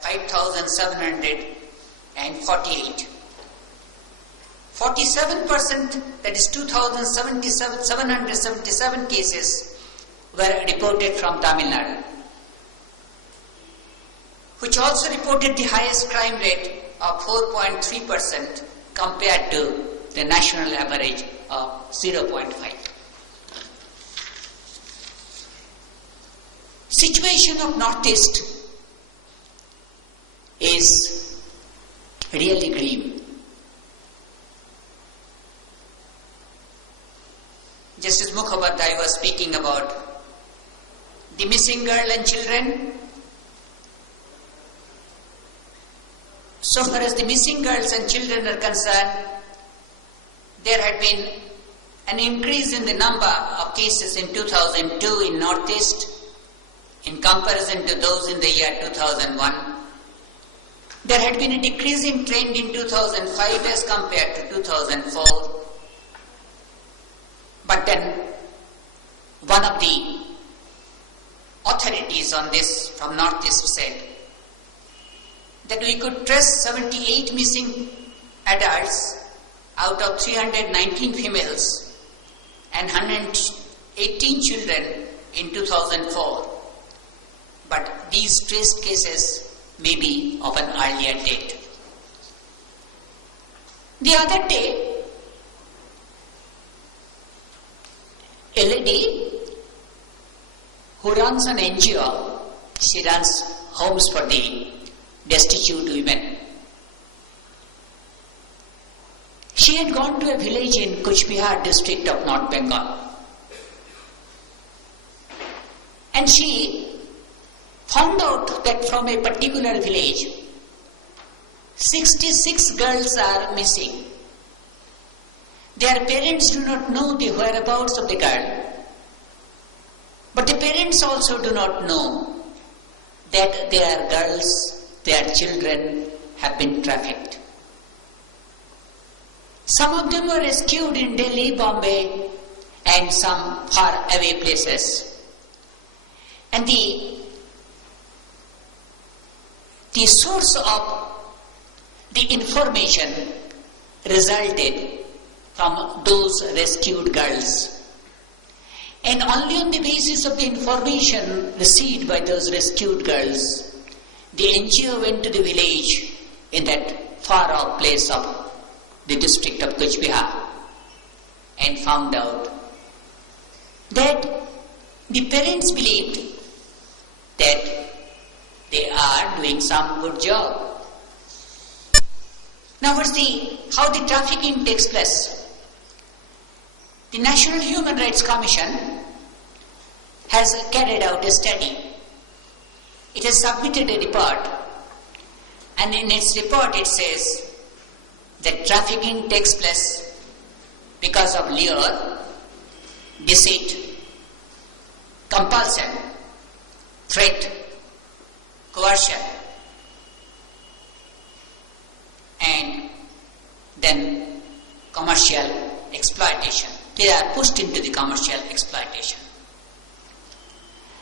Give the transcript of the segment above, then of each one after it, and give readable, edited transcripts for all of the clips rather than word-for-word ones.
5,748. 47%, that is 2,777 cases were reported from Tamil Nadu, which also reported the highest crime rate of 4.3% compared to the national average of 0.5. Situation of Northeast is really grim. Justice Mukhopadhyay was speaking about the missing girl and children. So far as the missing girls and children are concerned, there had been an increase in the number of cases in 2002 in Northeast in comparison to those in the year 2001. There had been a decreasing trend in 2005 as compared to 2004. But then one of the authorities on this from Northeast said that we could trace 78 missing adults out of 319 females and 118 children in 2004. But these traced cases may be of an earlier date. The other day, a lady who runs an NGO, she runs homes for the destitute women. She had gone to a village in Kuch Bihar district of North Bengal. And she found out that from a particular village, 66 girls are missing. Their parents do not know the whereabouts of the girl, but the parents also do not know that their girls, their children have been trafficked. Some of them were rescued in Delhi, Bombay, and some far away places. And the source of the information resulted from those rescued girls. And only on the basis of the information received by those rescued girls, the NGO went to the village in that far off place of the district of Kuch Bihar and found out that the parents believed that they are doing some good job. Now how the trafficking takes place. The National Human Rights Commission has carried out a study. It has submitted a report, and in its report it says that trafficking takes place because of lure, deceit, compulsion, threat, coercion, and then commercial exploitation. They are pushed into the commercial exploitation.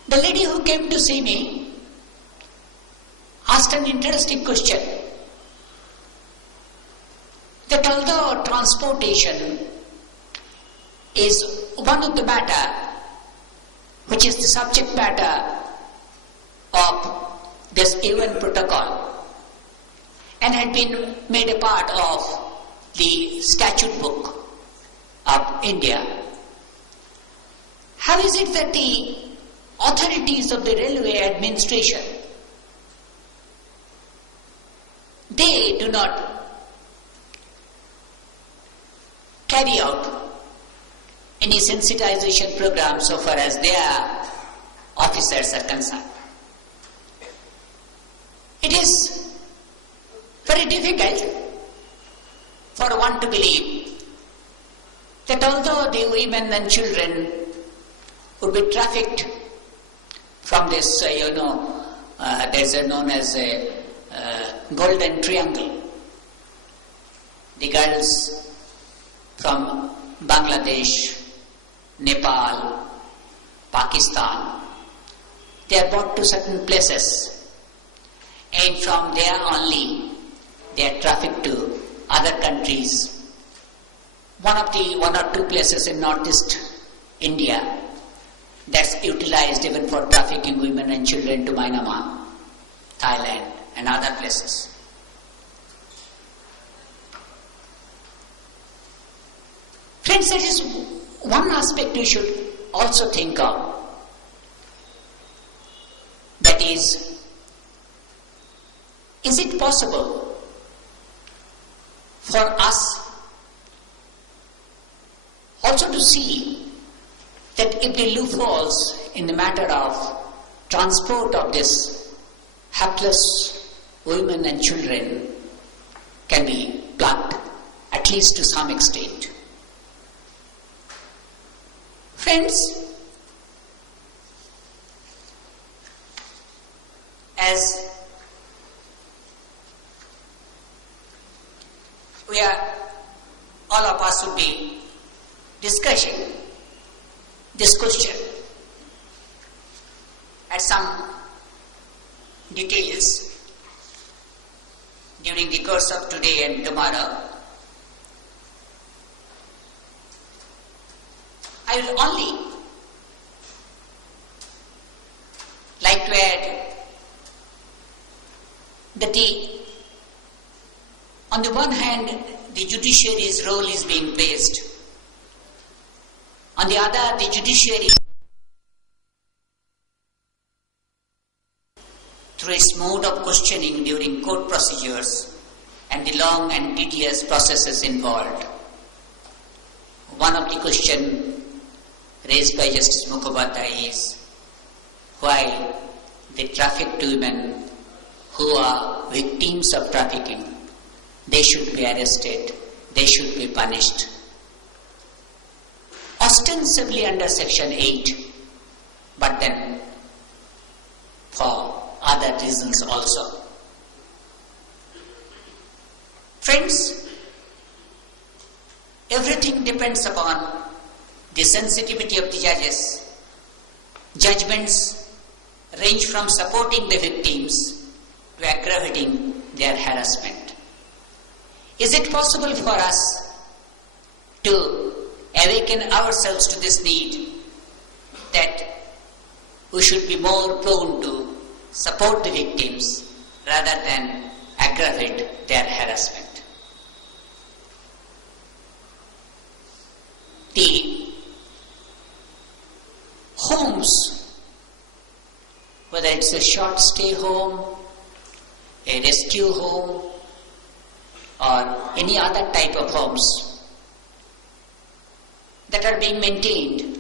The lady who came to see me asked an interesting question, that although transportation is one of the matter which is the subject matter of this UN protocol and had been made a part of the statute book of India, how is it that the authorities of the railway administration, they do not carry out any sensitization program so far as their officers are concerned? It is very difficult for one to believe that although the women and children would be trafficked from this, there's a known as a golden triangle. The girls from Bangladesh, Nepal, Pakistan, they are brought to certain places and from there only they are trafficked to other countries. One or two places in northeast India that's utilized even for trafficking women and children to Myanmar, Thailand and other places. Friends, there is one aspect you should also think of. That is it possible for us also to see that if the loopholes in the matter of transport of this hapless women and children can be plugged, at least to some extent? Friends, as all of us would be discussing this question at some details during the course of today and tomorrow, I will only like to add that on the one hand, the judiciary's role is being praised. On the other, the judiciary, through its mode of questioning during court procedures and the long and tedious processes involved. One of the questions raised by Justice Mukhopadhyay is why the trafficked women who are victims of trafficking, they should be arrested, they should be punished. Ostensibly under Section 8, but then for other reasons also. Friends, everything depends upon the sensitivity of the judges. Judgments range from supporting the victims to aggravating their harassment. Is it possible for us to awaken ourselves to this need that we should be more prone to support the victims rather than aggravate their harassment? The homes, whether it's a short stay home, a rescue home, or any other type of homes that are being maintained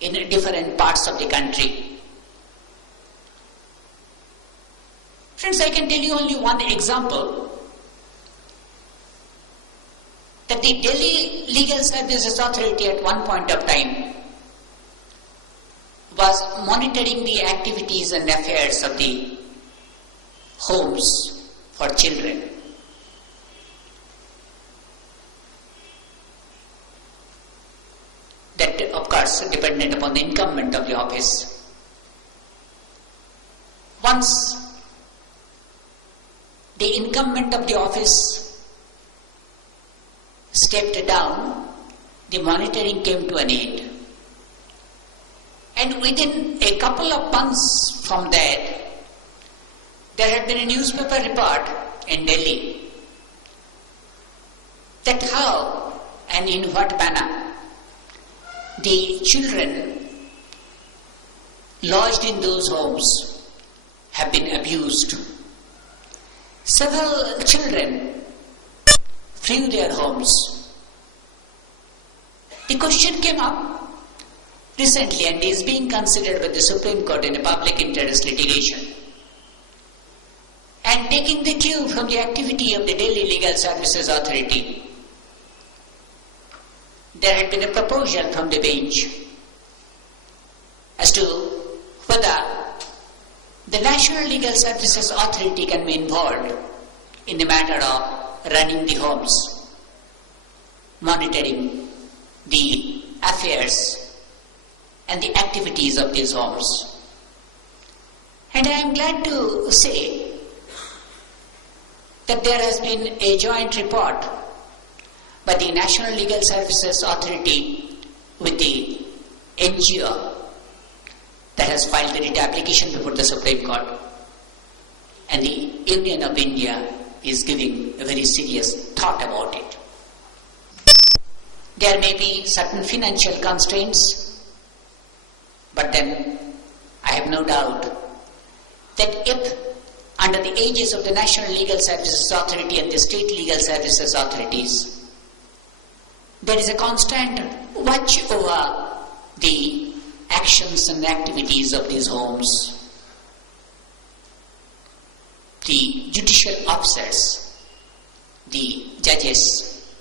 in different parts of the country. Friends, I can tell you only one example, that the Delhi Legal Services Authority at one point of time was monitoring the activities and affairs of the homes for children. That, of course, depended upon the incumbent of the office. Once the incumbent of the office stepped down, the monitoring came to an end. And within a couple of months from that, there had been a newspaper report in Delhi that how and in what manner the children lodged in those homes have been abused. Several children flew their homes. The question came up recently and is being considered by the Supreme Court in a public interest litigation. And taking the cue from the activity of the Delhi Legal Services Authority, there had been a proposal from the bench as to whether the National Legal Services Authority can be involved in the matter of running the homes, monitoring the affairs and the activities of these homes. And I am glad to say that there has been a joint report by the National Legal Services Authority with the NGO that has filed the writ application before the Supreme Court, and the Union of India is giving a very serious thought about it. There may be certain financial constraints, but then I have no doubt that if under the aegis of the National Legal Services Authority and the State Legal Services Authorities, there is a constant watch over the actions and activities of these homes, the judicial officers, the judges,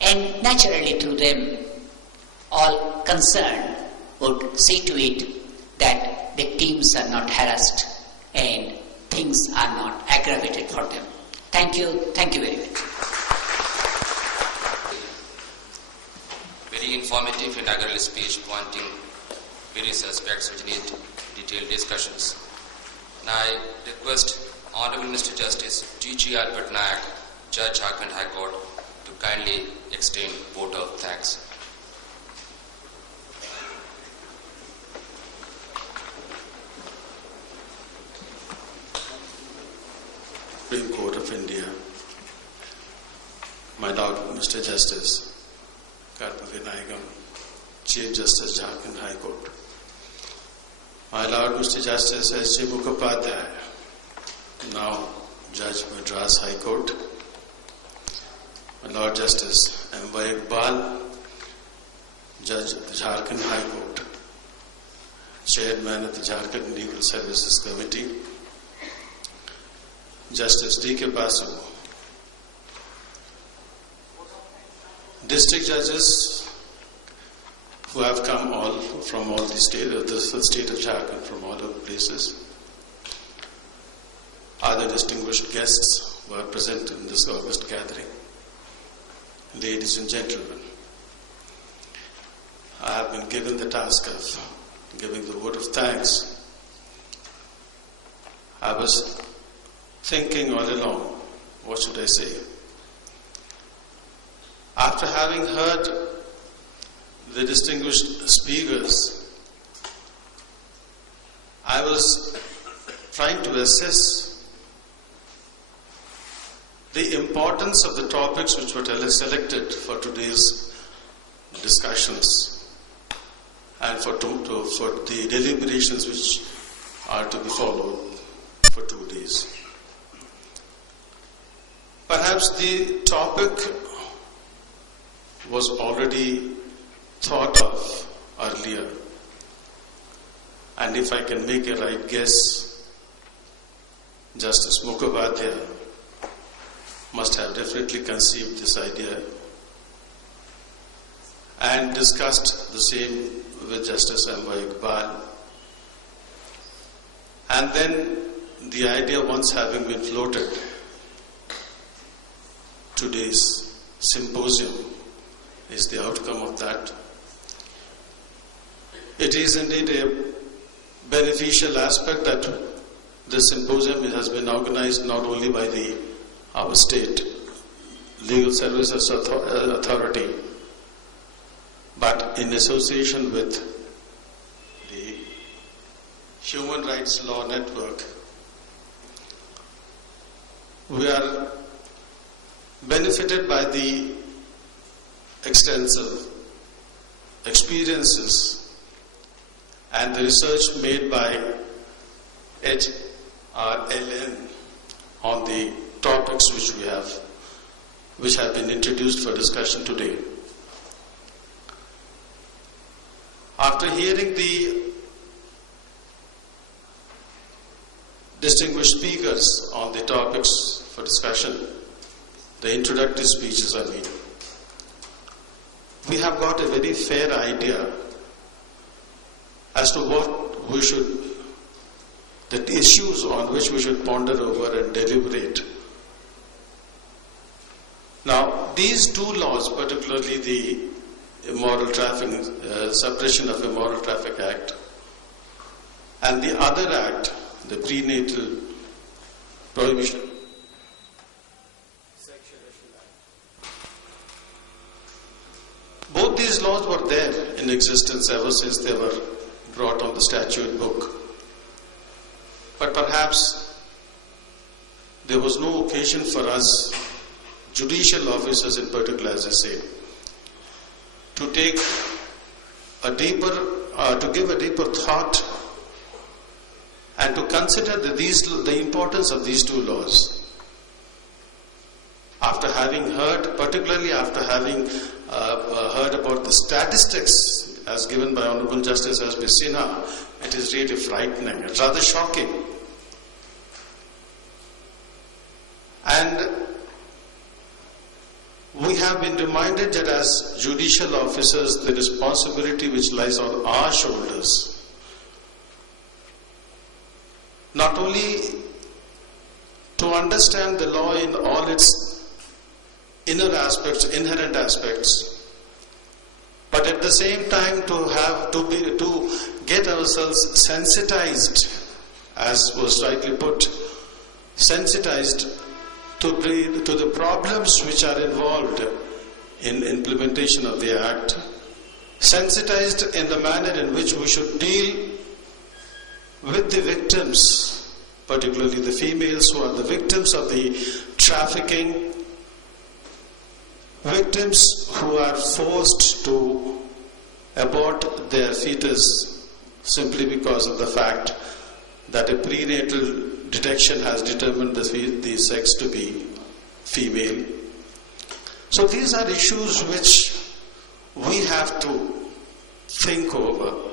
and naturally through them, all concerned would see to it that victims are not harassed and things are not aggravated for them. Thank you very much. Very informative inaugural speech pointing various aspects which need detailed discussions. Now I request Honorable Mr. Justice G.G.R. Patnaik, Judge, Jharkhand High Court, to kindly extend vote of thanks. Supreme Court of India, my Lord Mr. Justice Karpati Nayagam, Chief Justice Jharkhand High Court, my Lord Mr. Justice S.J. Mukhopadhyay, now Judge Madras High Court, my Lord Justice M.Y. Iqbal, Judge of the Jharkhand High Court, Chairman of the Jharkhand Legal Services Committee, Justice D.K. Basu, district judges who have come all from all the state of Jharkhand, from all over places, other distinguished guests who are present in this august gathering, ladies and gentlemen, I have been given the task of giving the vote of thanks. I was thinking all along, what should I say? After having heard the distinguished speakers, I was trying to assess the importance of the topics which were selected for today's discussions and for the deliberations which are to be followed for 2 days. Perhaps the topic was already thought of earlier, and if I can make a right guess, Justice Mukhopadhyay must have definitely conceived this idea and discussed the same with Justice M.Y. Iqbal, and then the idea once having been floated, today's symposium is the outcome of that. It is indeed a beneficial aspect that the symposium has been organized not only by our State Legal Services Authority, but in association with the Human Rights Law Network. We are benefited by the extensive experiences and the research made by HRLN on the topics which have been introduced for discussion today. After hearing the distinguished speakers on the topics for discussion, the introductory speeches, we have got a very fair idea as to the issues on which we should ponder over and deliberate. Now, these 2 laws, particularly the Immoral Trafficking, Suppression of Immoral Traffic Act, and the other act, the Prenatal Prohibition laws were there in existence ever since they were brought on the statute book. But perhaps there was no occasion for us, judicial officers in particular, as I say, to take a deeper, to give a deeper thought and to consider the importance of these two laws. After having heard, particularly after having heard about the statistics as given by Honorable Justice S.B. Sinha, it is really frightening, it's rather shocking. And we have been reminded that as judicial officers, the responsibility which lies on our shoulders, not only to understand the law in all its inner aspects, inherent aspects, but at the same time to get ourselves sensitized, as was rightly put, sensitized to the problems which are involved in implementation of the Act, sensitized in the manner in which we should deal with the victims, particularly the females who are the victims of the trafficking, victims who are forced to abort their fetus simply because of the fact that a prenatal detection has determined the sex to be female. So these are issues which we have to think over,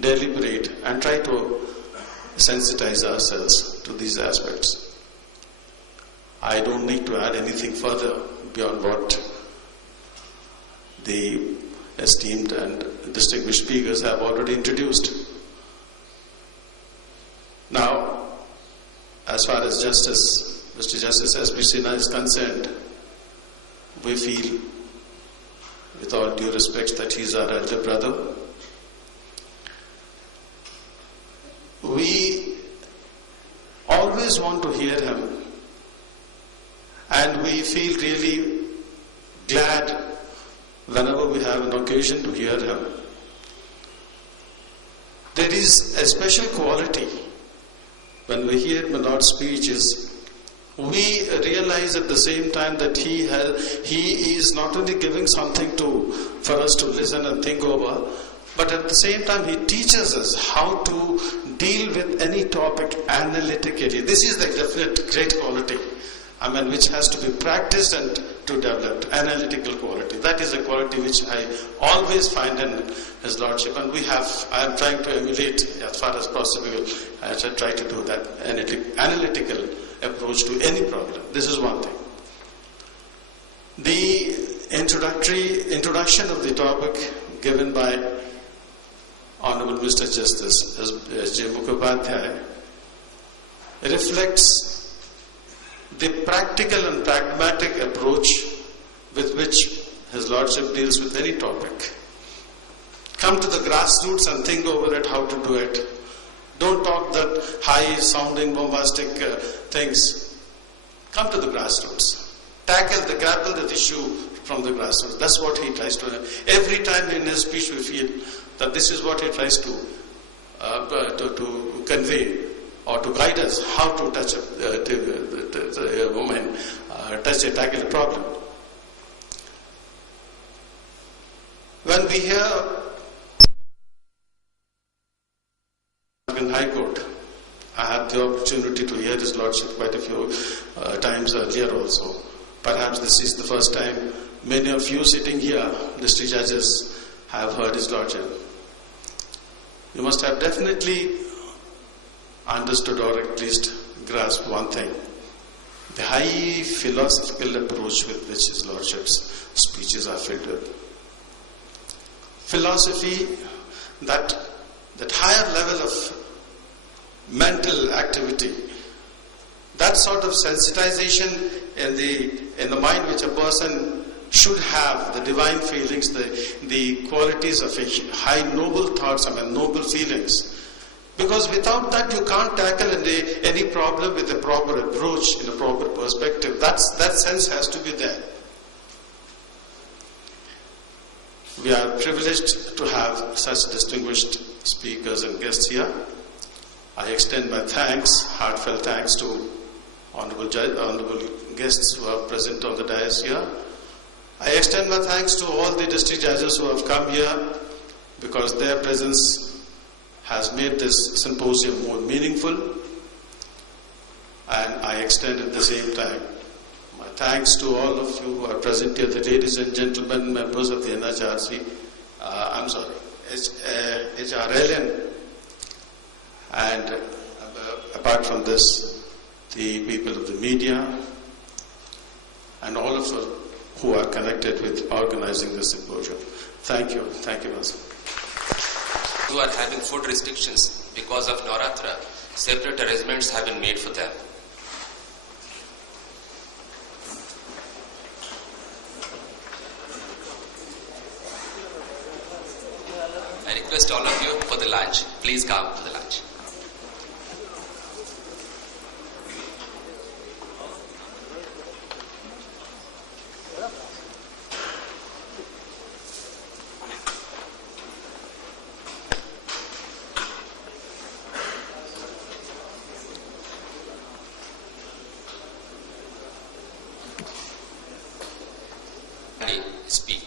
deliberate, and try to sensitize ourselves to these aspects. I don't need to add anything further beyond what the esteemed and distinguished speakers have already introduced. Now, as far as Mr. Justice S.B. Sinha is concerned, we feel, with all due respect, that he is our elder brother. We always want to hear him, and we feel really glad whenever we have an occasion to hear him. There is a special quality when we hear my Lord's speeches. We realize at the same time that he is not only giving something for us to listen and think over, but at the same time he teaches us how to deal with any topic analytically. This is the definite great quality, which has to be practiced and to develop, analytical quality. That is a quality which I always find in His Lordship, and I am trying to emulate as far as possible. I shall try to do that analytical approach to any problem. This is one thing. The introduction of the topic given by Honorable Mr. Justice S.J. Mukhopadhyay reflects the practical and pragmatic approach with which His Lordship deals with any topic. Come to the grassroots and think over it, how to do it. Don't talk that high-sounding, bombastic things. Come to the grassroots. Grapple the issue from the grassroots. That's what he tries to. Every time in his speech we feel that this is what he tries to convey or to guide us how to touch a woman, tackle a problem. When we hear in High Court, I had the opportunity to hear His Lordship quite a few times earlier also. Perhaps this is the first time many of you sitting here, district judges, have heard His Lordship. You must have definitely understood or at least grasped one thing: the high philosophical approach with which His Lordship's speeches are filled with. Philosophy, that higher level of mental activity, that sort of sensitization in the mind which a person should have, the divine feelings, the qualities of a high noble thoughts, noble feelings. Because without that you can't tackle any problem with a proper approach, in a proper perspective. That sense has to be there. We are privileged to have such distinguished speakers and guests here. I extend my thanks, heartfelt thanks to honorable guests who are present on the dais here. I extend my thanks to all the district judges who have come here, because their presence has made this symposium more meaningful. And I extend at the same time my thanks to all of you who are present here, the ladies and gentlemen, members of the NHRC, HRLN, and apart from this, the people of the media, and all of us who are connected with organizing this symposium. Thank you. Thank you, Master. Who are having food restrictions because of Navratra, separate arrangements have been made for them. I request all of you for the lunch. Please come to the lunch. Speak.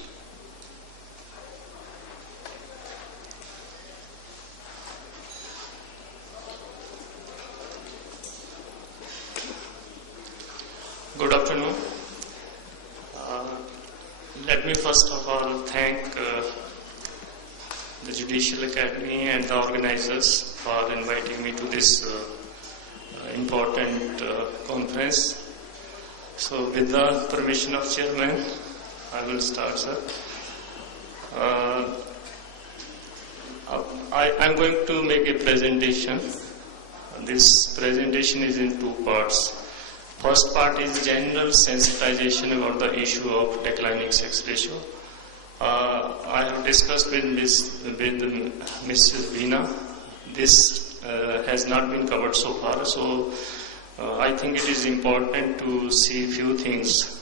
Good afternoon. Let me first of all thank the Judicial Academy and the organizers for inviting me to this important conference. So with the permission of Chairman, I will start, sir. I'm going to make a presentation. This presentation is in two parts. First part is general sensitization about the issue of declining sex ratio. I have discussed with Mrs. Veena. This has not been covered so far, so I think it is important to see few things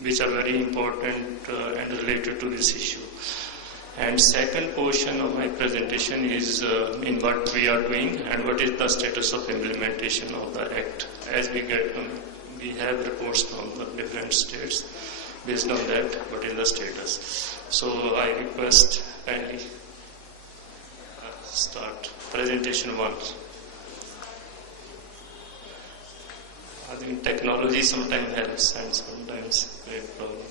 which are very important and related to this issue. And second portion of my presentation is in what we are doing and what is the status of implementation of the Act. As we have reports from the different states. Based on that, what is the status? So I request kindly start presentation one. I think technology sometimes helps and sometimes creates problems.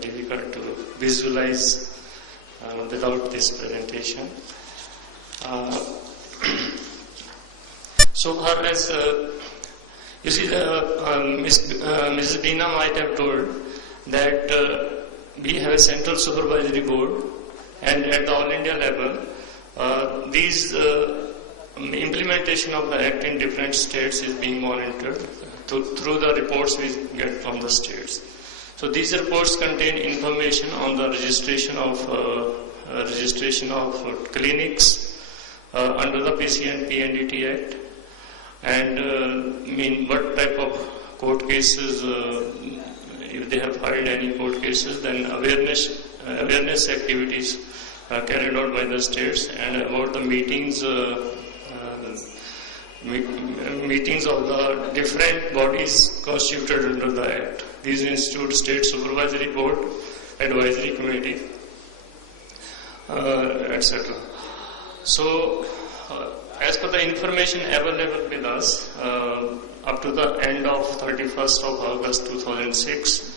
Difficult to visualize without this presentation. So far as you see, Mrs. Veena might have told that we have a central supervisory board, and at the all India level, these implementation of the Act in different states is being monitored through the reports we get from the states. So these reports contain information on the registration of clinics under the PC and PNDT Act, and what type of court cases, if they have filed any court cases, then awareness activities carried out by the states, and about the meetings of the different bodies constituted under the Act. These institute State Supervisory Board, Advisory Committee, etc. So, as per the information available with us, up to the end of 31st of August 2006,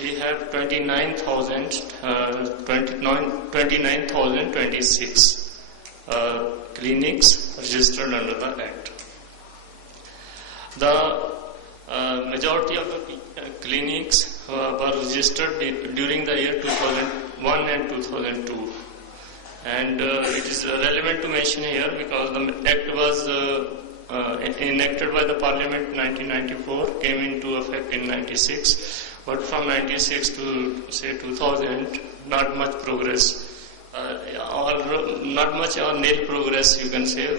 we have 29,026 clinics registered under the Act. The majority of the clinics were registered during the year 2001 and 2002. And it is relevant to mention here because the Act was enacted by the Parliament in 1994, came into effect in 96, but from 96 to say 2000, not much progress, not much or nil progress, you can say,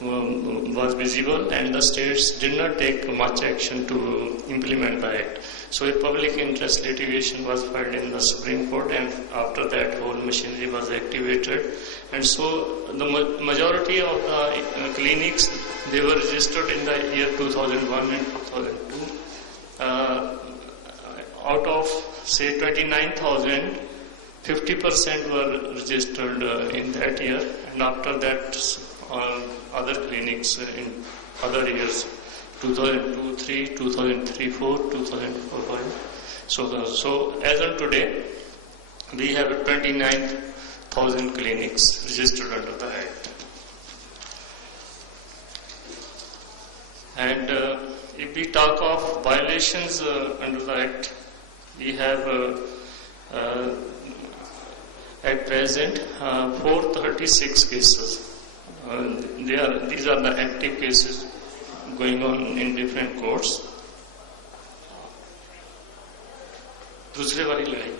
was visible, and the states did not take much action to implement the act. So a public interest litigation was filed in the Supreme Court, and after that whole machinery was activated. And so the majority of the clinics, they were registered in the year 2001 and 2002. Out of say 29,000, 50% were registered in that year, and after that other clinics in other years, 2002, 3, 2003, 4, 2004, 5. So as on today, we have 29,000 clinics registered under the Act. And if we talk of violations under the Act, we have at present 436 cases. These are the active cases going on in different courts. दूसरे वाली लड़ाई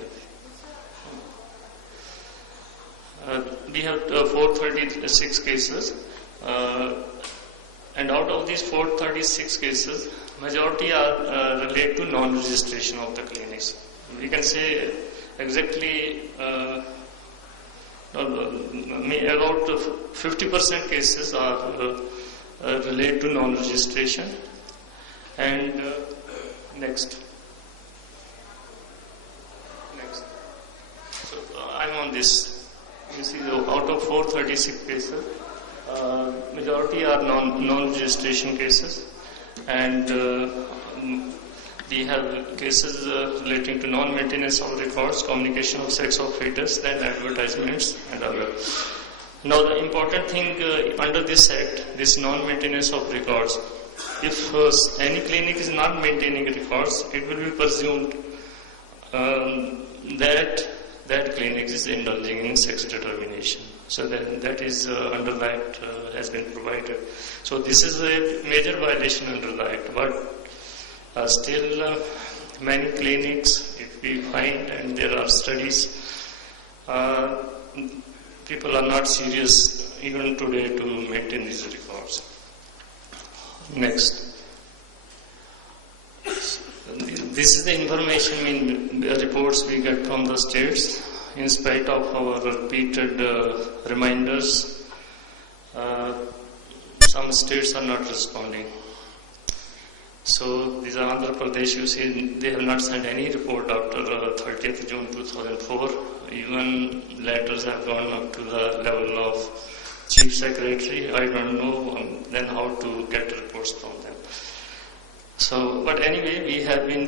we have 436 cases, and out of these 436 cases, majority are related to non-registration of the clinics. We can say exactly about 50% cases are related to non-registration. And next. So I'm on this. You see, out of 436 cases, majority are non-registration cases, and we have cases relating to non-maintenance of records, communication of sex offenders, then advertisements and other. Now the important thing under this Act, this non-maintenance of records, if any clinic is not maintaining records, it will be presumed that that clinic is indulging in sex determination. So that is under the Act has been provided. So this is a major violation under the Act, but still many clinics, if we find, and there are studies, people are not serious even today to maintain these records. Next. This is the information reports we get from the states. In spite of our repeated reminders, some states are not responding. So these are Andhra Pradesh, you see, they have not sent any report after 30th June 2004. Even letters have gone up to the level of Chief Secretary. I don't know then how to get reports from them. So, but anyway, we have been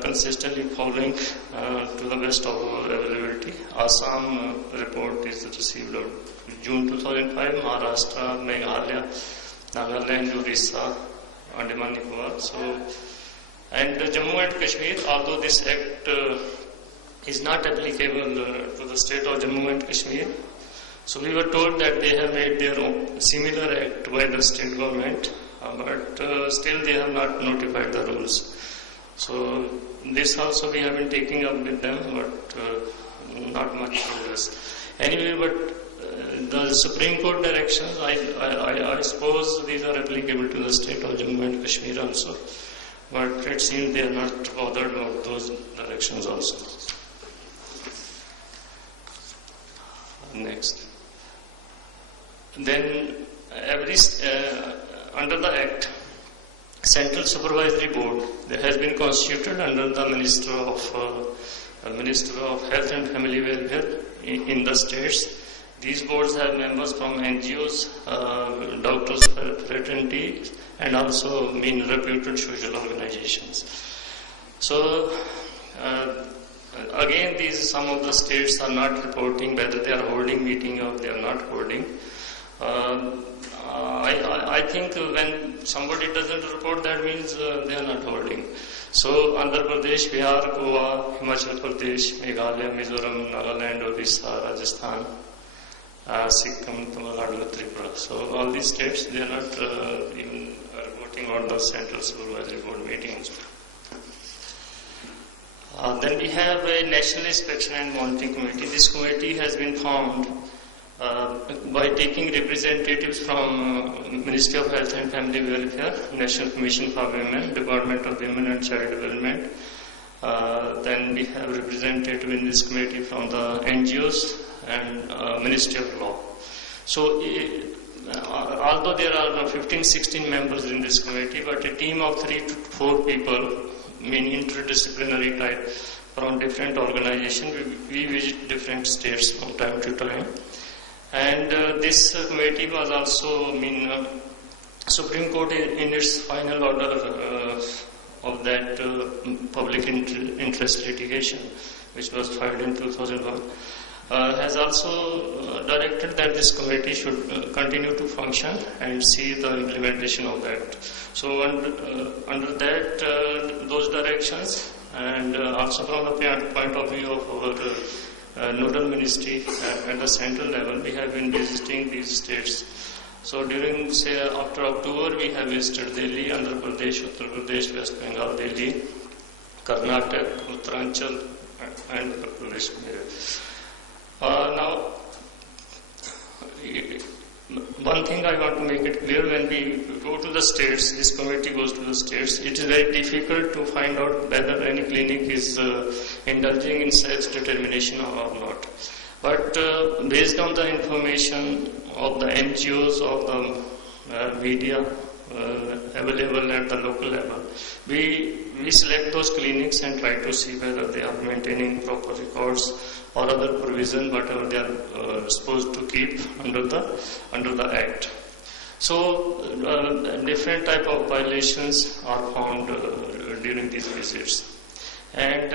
consistently following to the best of our availability. Assam report is received on June 2005, Maharashtra, Meghalaya, Nagaland, Orissa, Andaman Nicobar. So, and Jammu and Kashmir, although this Act is not applicable to the state of Jammu and Kashmir, so we were told that they have made their own similar Act by the state government. But still they have not notified the rules. So this also we have been taking up with them, but not much progress. Anyway, but the Supreme Court directions, I suppose these are applicable to the state of Jammu and Kashmir also. But it seems they are not bothered about those directions also. Next. Then under the Act, Central Supervisory Board that has been constituted under the Minister of Health and Family Welfare in the states. These boards have members from NGOs, doctors, fraternities, and also reputed social organizations. So again, some of the states are not reporting whether they are holding meeting or they are not holding. I think when somebody doesn't report, that means they are not holding. So Andhra Pradesh, Bihar, Goa, Himachal Pradesh, Meghalaya, Mizoram, Nagaland, Orissa, Rajasthan, Sikkim, Tamil Nadu, Tripura. So all these states, they are not even voting on the Central Supervisory Board meetings. Then we have a National Inspection and Monitoring Committee. This committee has been formed by taking representatives from Ministry of Health and Family Welfare, National Commission for Women, Department of Women and Child Development. Then we have representative in this committee from the NGOs and Ministry of Law. So although there are 15-16 members in this committee, but a team of 3 to 4 people, meaning interdisciplinary type, from different organizations, we visit different states from time to time. And this committee was also, Supreme Court in its final order of that public interest litigation, which was filed in 2001, has also directed that this committee should continue to function and see the implementation of that. So under that, those directions, and also from the point of view of our nodal ministry at the central level, we have been visiting these states. So during, say, after October, we have visited Delhi, Andhra Pradesh, Uttar Pradesh, West Bengal, Delhi, Karnataka, Uttaranchal, and Uttar Pradesh. Now, one thing I want to make it clear: when we go to the states, this committee goes to the states, it is very difficult to find out whether any clinic is indulging in self-determination or not. But based on the information of the NGOs, of the media available at the local level, we select those clinics and try to see whether they are maintaining proper records or other provision, whatever they are supposed to keep under the Act. So different type of violations are found during these visits, and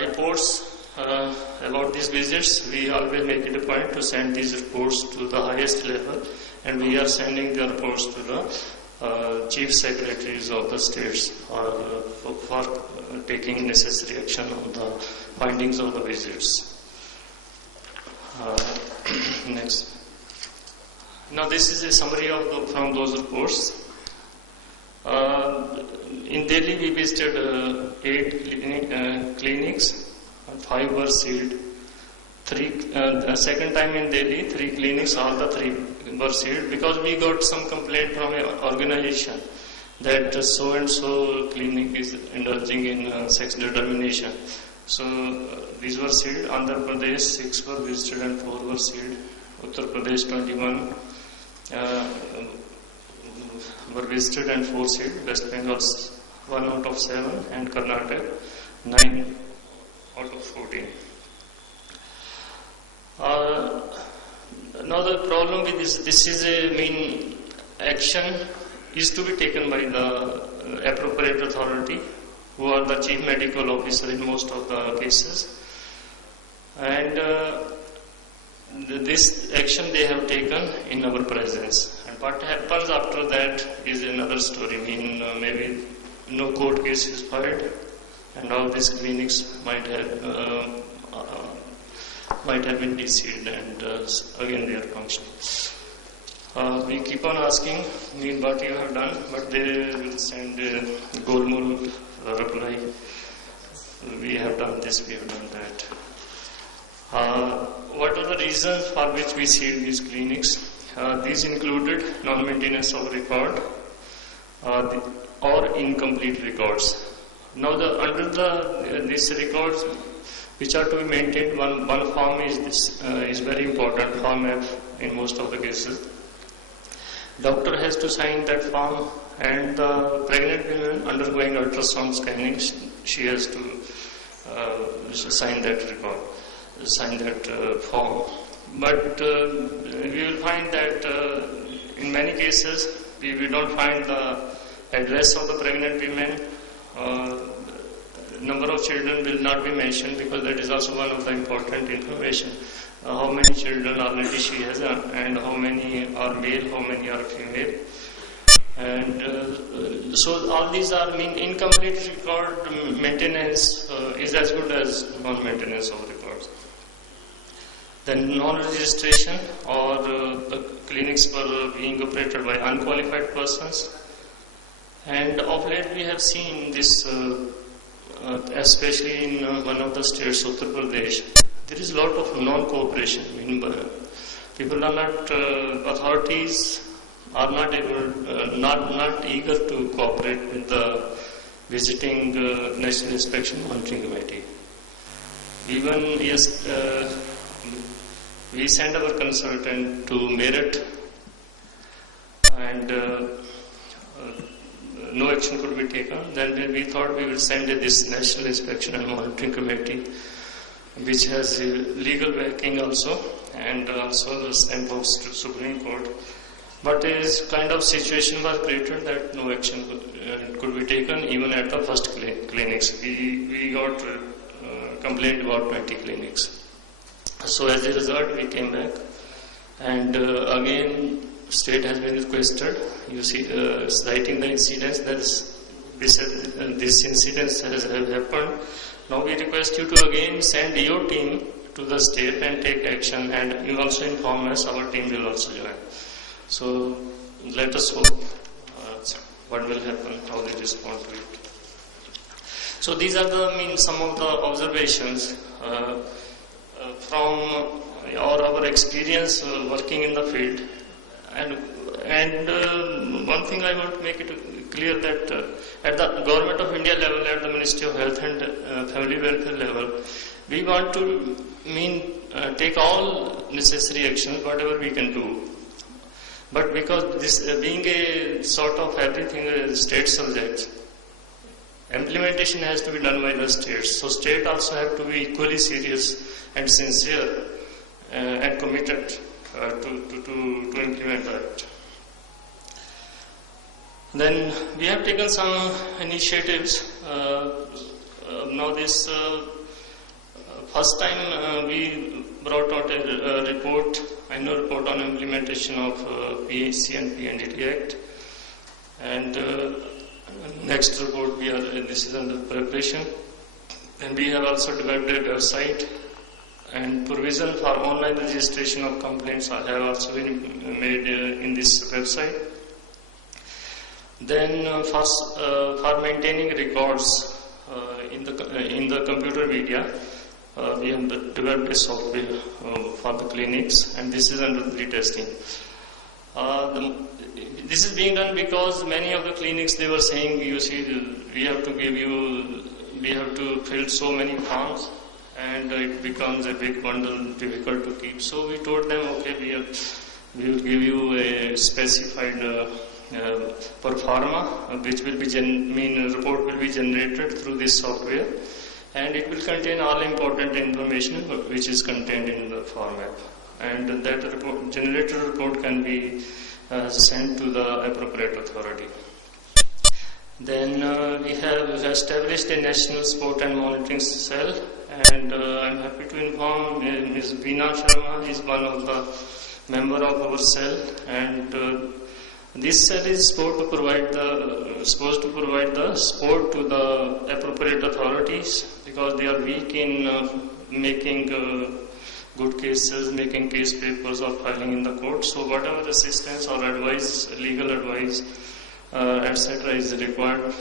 reports about these visits, we always make it a point to send these reports to the highest level, and we are sending the reports to the chief secretaries of the states for taking necessary action on the findings of the visits. Next. Now this is a summary of from those reports. In Delhi we visited 8 clinics. 5 were sealed. Second time in Delhi, 3 clinics, all the 3 were sealed because we got some complaint from an organization that so and so clinic is indulging in sex determination. So these were sealed. Andhra Pradesh 6 were visited and 4 were sealed. Uttar Pradesh 21 were visited and 4 sealed. West Bengal 1 out of 7 and Karnataka 9 out of 14. Now the problem with this is a action is to be taken by the appropriate authority, who are the chief medical officer in most of the cases, and this action they have taken in our presence. And what happens after that is another story. Maybe no court case is filed, and all these clinics might have been desealed, and again they are functioning. We keep on asking what you have done, but they will send a golmul reply. We have done this, we have done that. What are the reasons for which we sealed these clinics? These included non-maintenance of record or incomplete records. Now, under these records, which are to be maintained, one form is very important, Form F in most of the cases. Doctor has to sign that form, and the pregnant woman undergoing ultrasound scanning, she has to sign that record, sign that form. But we will find that in many cases we don't find the address of the pregnant women. Number of children will not be mentioned because that is also one of the important information. How many children already she has, and how many are male, how many are female. And so all these are incomplete record maintenance is as good as non-maintenance of records. Then non-registration or the clinics were being operated by unqualified persons. And of late we have seen this, especially in one of the states, Uttar Pradesh, there is a lot of non-cooperation. People are not, authorities are not able, not eager to cooperate with the visiting National Inspection Monitoring Committee. Even yes, we sent our consultant to Merit, and no action could be taken. Then we thought we will send this National Inspection and Monitoring Committee, which has legal backing also, and also the stamp of Supreme Court. But this kind of situation was created that no action could be taken even at the first clinics. We got complained about 20 clinics. So as a result, we came back, and again, state has been requested. You see, citing the incidents that this incidents has happened. Now we request you to again send your team to the state and take action, and you also inform us. Our team will also join. So let us hope what will happen, how they respond to it. So these are some of the observations from our experience working in the field. And one thing I want to make it clear that at the Government of India level, at the Ministry of Health and Family Welfare level, we want to take all necessary actions, whatever we can do. But because this being a sort of everything a state subject, implementation has to be done by the states. So state also have to be equally serious and sincere and committed to implement that. Then we have taken some initiatives. Now this first time we brought out a report, annual report on implementation of PAC and PNDT Act, and next report this is under preparation. And we have also developed a website, and provision for online registration of complaints have also been made in this website. Then for maintaining records in the computer media, we have developed a software for the clinics, and this is under retesting. This is being done because many of the clinics, they were saying, you see, we have to fill so many forms, and it becomes a big bundle, difficult to keep. So we told them, okay, we will give you a specified per forma, which will be report will be generated through this software, and it will contain all important information which is contained in the format, and that generated report can be sent to the appropriate authority. Then we have established a national sport and monitoring cell, and I'm happy to inform Ms. Veena Sharma is one of the member of our cell, and this cell is supposed to provide the support to the appropriate authorities, because they are weak in making good cases, making case papers or filing in the court. So whatever assistance or advice, legal advice, etc. is required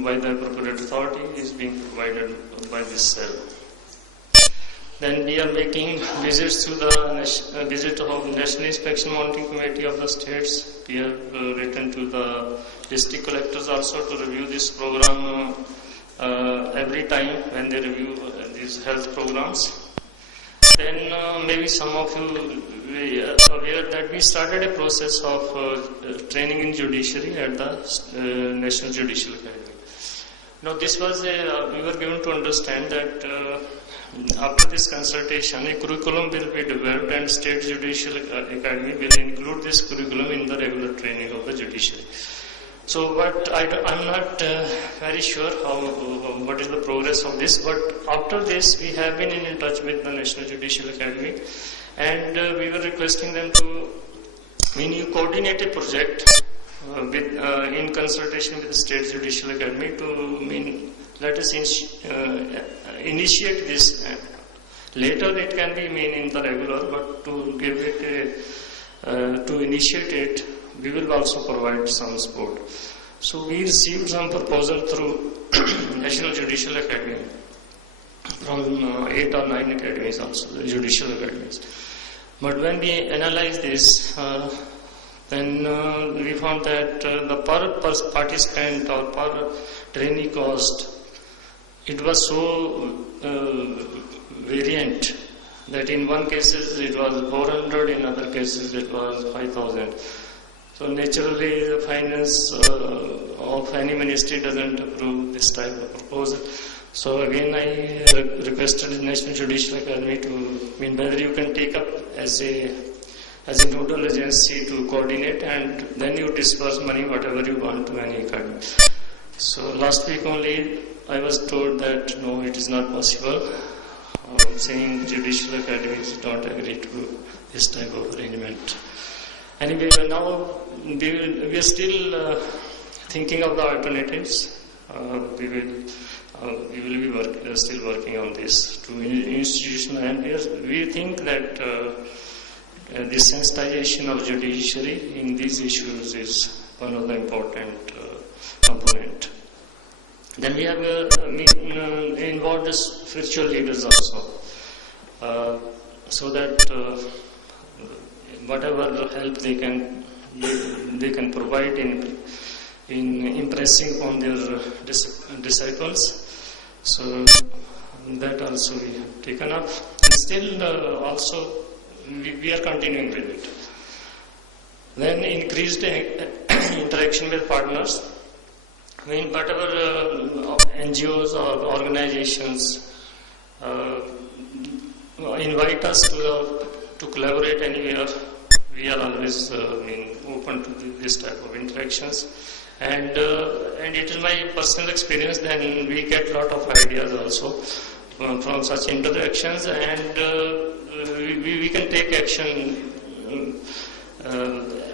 by the appropriate authority is being provided by this cell. Then we are making visits to the visit of National Inspection Monitoring Committee of the states. We have written to the district collectors also to review this program every time when they review these health programs. Then maybe some of you are aware that we started a process of training in judiciary at the National Judicial Academy. Now this was we were given to understand that after this consultation, a curriculum will be developed, and State Judicial Academy will include this curriculum in the regular training of the judiciary. So, but I'm not very sure what is the progress of this. But after this, we have been in touch with the National Judicial Academy, and we were requesting them to coordinate a project in consultation with the State Judicial Academy to let us initiate this Later it can be in the regular, but to give it to initiate it, we will also provide some support. So we received some proposal through National Judicial Academy from 8 or 9 academies also, the judicial academies. But when we analyzed this, then we found that the per participant or per trainee cost, it was so variant that in one cases it was 400, in other cases it was 5,000. So naturally the finance of any ministry doesn't approve this type of proposal. So again I requested the National Judicial Academy to, whether you can take up as a nodal agency to coordinate, and then you disperse money whatever you want to any academy. So last week only I was told that no, it is not possible, saying judicial academies don't agree to this type of arrangement. Anyway, now we are still thinking of the alternatives. We will be still working on this to institutional, and we think that the sensitization of judiciary in these issues is one of the important component. Then we have involved the spiritual leaders also, so that whatever help they can provide in impressing on their disciples. So that also we have taken up, and still also we are continuing with it. Then increased interaction with partners. Whatever NGOs or organizations invite us to collaborate anywhere, we are always open to this type of interactions. And it is my personal experience, then we get a lot of ideas also from such interactions, and we can take action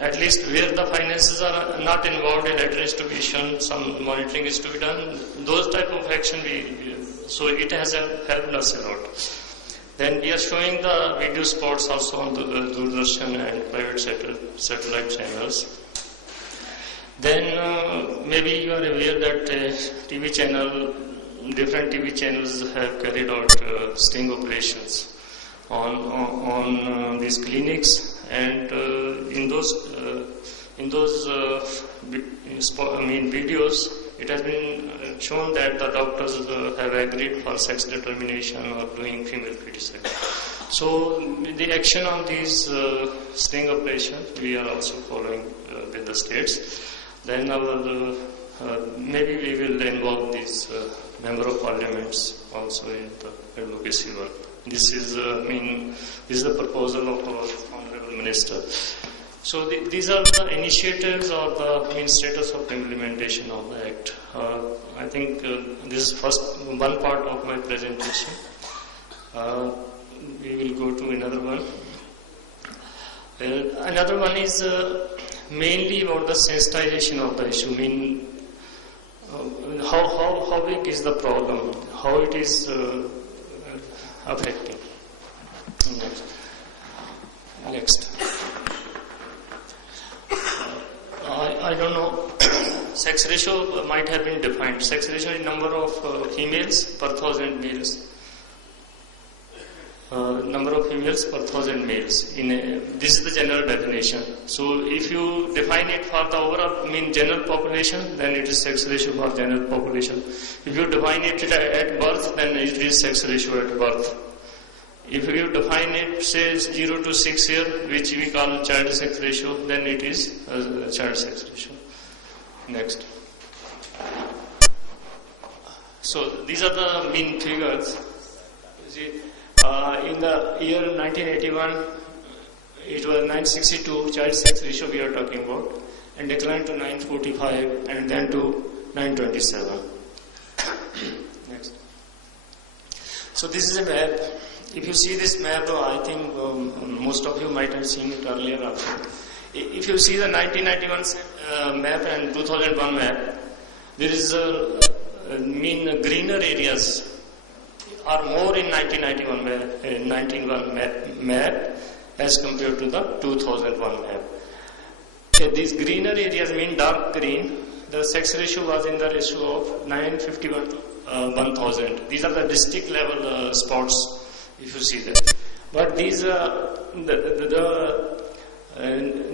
at least where the finances are not involved in letter distribution, some monitoring is to be done. Those type of action so it has helped us a lot. Then we are showing the video spots also on the Doordarshan and private satellite channels. Then maybe you are aware that different TV channels have carried out sting operations on these clinics, and in those videos, it has been shown that the doctors have agreed for sex determination or doing female feticide. So the action on these sting operations, we are also following with the states. Then maybe we will involve these member of parliaments also in the advocacy work. This is the proposal of our Honorable Minister. So these are the initiatives or the status of implementation of the Act. I think this is first one part of my presentation. We will go to another one. Another one is mainly about the sensitization of the issue. How big is the problem? How it is affecting? Next. I don't know. Sex ratio might have been defined. Sex ratio is number of females per 1,000 males. Number of females per 1,000 males. This is the general definition. So if you define it for the overall general population, then it is sex ratio for general population. If you define it at birth, then it is sex ratio at birth. If you define it, say 0 to 6 years, which we call child sex ratio, then it is child sex ratio. Next. So these are the mean figures. See, in the year 1981, it was 962 child sex ratio we are talking about, and declined to 945 and then to 927. Next. So this is a map. If you see this map, I think most of you might have seen it earlier also. If you see the 1991 map and 2001 map, there is greener areas are more in 1991 map as compared to the 2001 map. These greener areas mean dark green. The sex ratio was in the ratio of 951 to 1000. These are the district level spots, if you see that. But these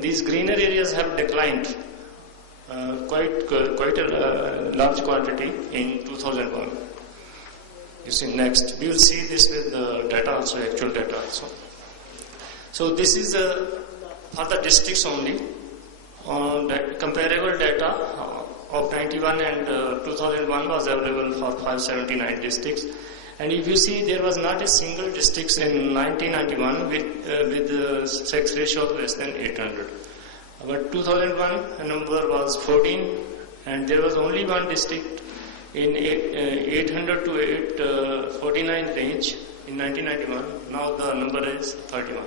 these greener areas have declined quite a large quantity in 2001. You see next. We will see this with the data also, actual data also. So this is for the districts only. Comparable data of 91 and 2001 was available for 579 districts. And if you see, there was not a single district in 1991 with a sex ratio of less than 800. But 2001 the number was 14, and there was only one district in 800 to 849 range in 1991. Now the number is 31.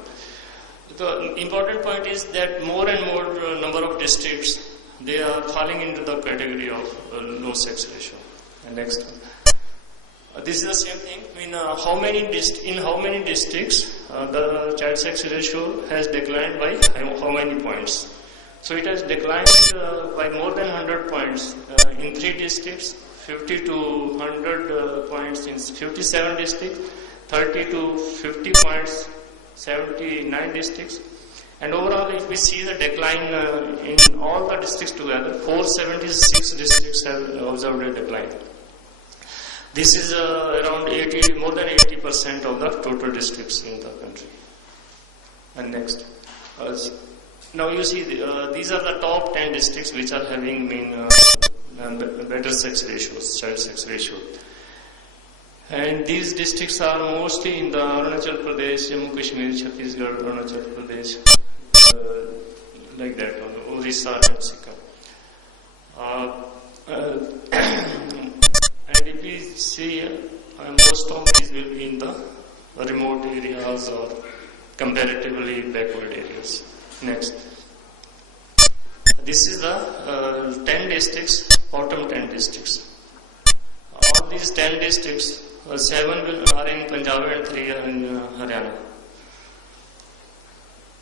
The important point is that more and more number of districts, they are falling into the category of low sex ratio. And next one. This is the same thing. In how many districts the child sex ratio has declined by how many points? So it has declined by more than 100 points in 3 districts, 50 to 100 points in 57 districts, 30 to 50 points, 79 districts. And overall, if we see the decline in all the districts together, 476 districts have observed a decline. This is around more than 80% of the total districts in the country. And next. Now you see, these are the top 10 districts which are having better sex ratios, child sex ratio. And these districts are mostly in the Arunachal Pradesh, Jammu Kashmir, Chhattisgarh, Arunachal Pradesh, like that, Orissa and Sikkim. And if we see, most of these will be in the remote areas or comparatively backward areas. Next. This is the 10 districts, bottom 10 districts. All these 10 districts, 7 are in Punjab and 3 are in Haryana.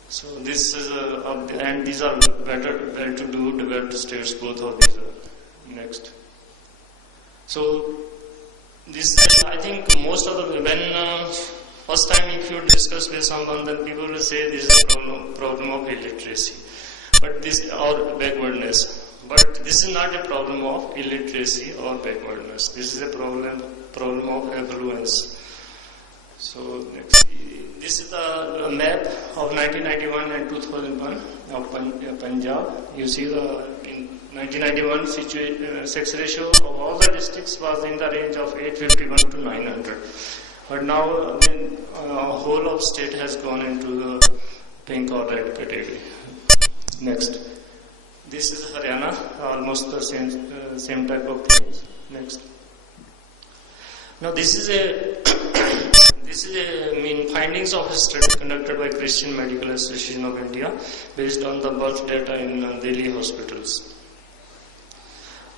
So this is, and these are well-to-do developed states, both of these are. Next. So this, I think most of the, when first time if you discuss with someone, then people will say this is a problem of illiteracy, but this, or backwardness. But this is not a problem of illiteracy or backwardness. This is a problem of affluence. So next, this is the map of 1991 and 2001 of Punjab. You see the in 1991 sex ratio of all the districts was in the range of 851 to 900. But now whole of state has gone into the pink or red category. Next. This is Haryana, almost the same type of things. Next. Now this is findings of a study conducted by Christian Medical Association of India based on the birth data in Delhi hospitals.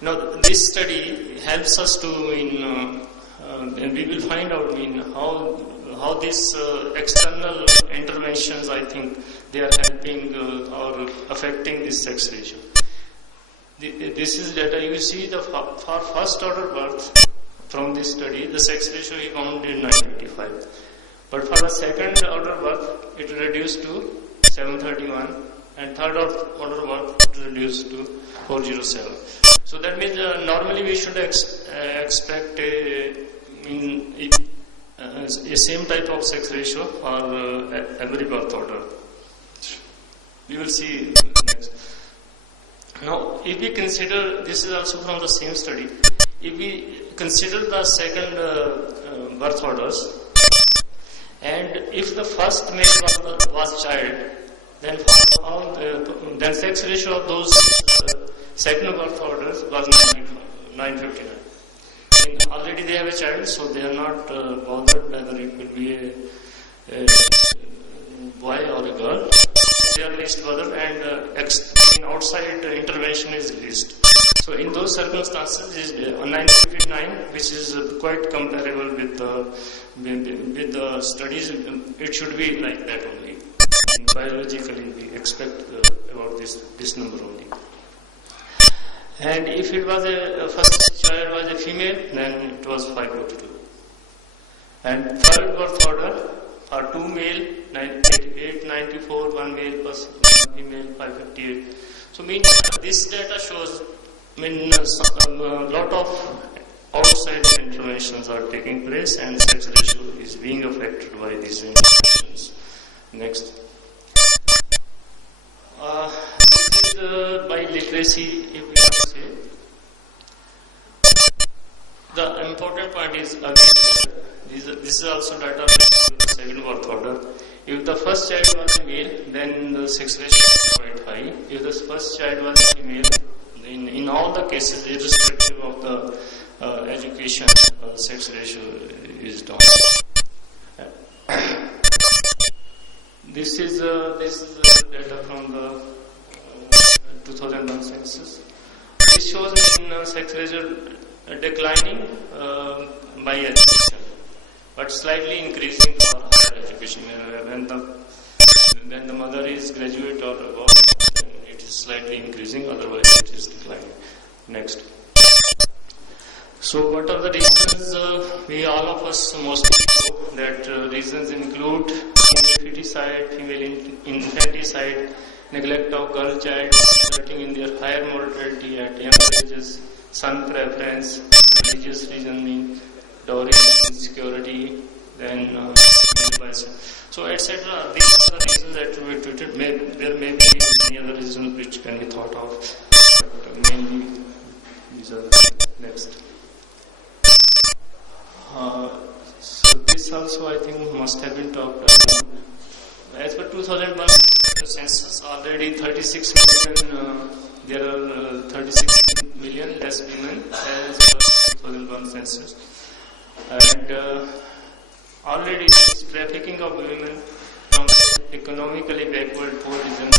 Now this study helps us to and we will find out how these external interventions, I think, they are helping or affecting this sex ratio. This is data. You see the for first order birth from this study, the sex ratio is found in 955. But for the second order birth, it reduced to 731, and third order birth it reduced to 407. So that means normally we should expect a same type of sex ratio for every birth order. We will see next. Now, if we consider, this is also from the same study, if we consider the second birth orders, and if the first male was child, then sex ratio of those second birth orders was 959. Already they have a child, so they are not bothered whether it will be a boy or a girl. They are least bothered, and outside intervention is least. So in those circumstances, 959, which is quite comparable with the studies, it should be like that only. Biologically, we expect about this number only. And if it was first child was a female, then it was 542. And third birth order for 2 male, 894, 1 male plus 1 female, 558. So this data shows a lot of outside interventions are taking place and sex ratio is being affected by these interventions. Next. This is by literacy, if we have to say. The important point is, again, this is also data from the second birth order. If the first child was a male, then the sex ratio is quite high. If the first child was a female, in all the cases, irrespective of the education, sex ratio is down. This is data from the 2001 census. This shows sex ratio declining by education, but slightly increasing for higher education. When the mother is graduate or above, it is slightly increasing, otherwise it is declining. Next. So what are the reasons? We all of us mostly know that reasons include infanticide, female infanticide, neglect of girl child, resulting in their higher mortality at young ages, son preference, religious reasoning, dowry insecurity, then so etc. These are the reasons attributed. There may be many other reasons which can be thought of, but mainly these are the next. So this also I think must have been talked about. As per 2001 census, already 36 million, there are 36 million less women as per 2001 census. And already this trafficking of women from economically backward poor regions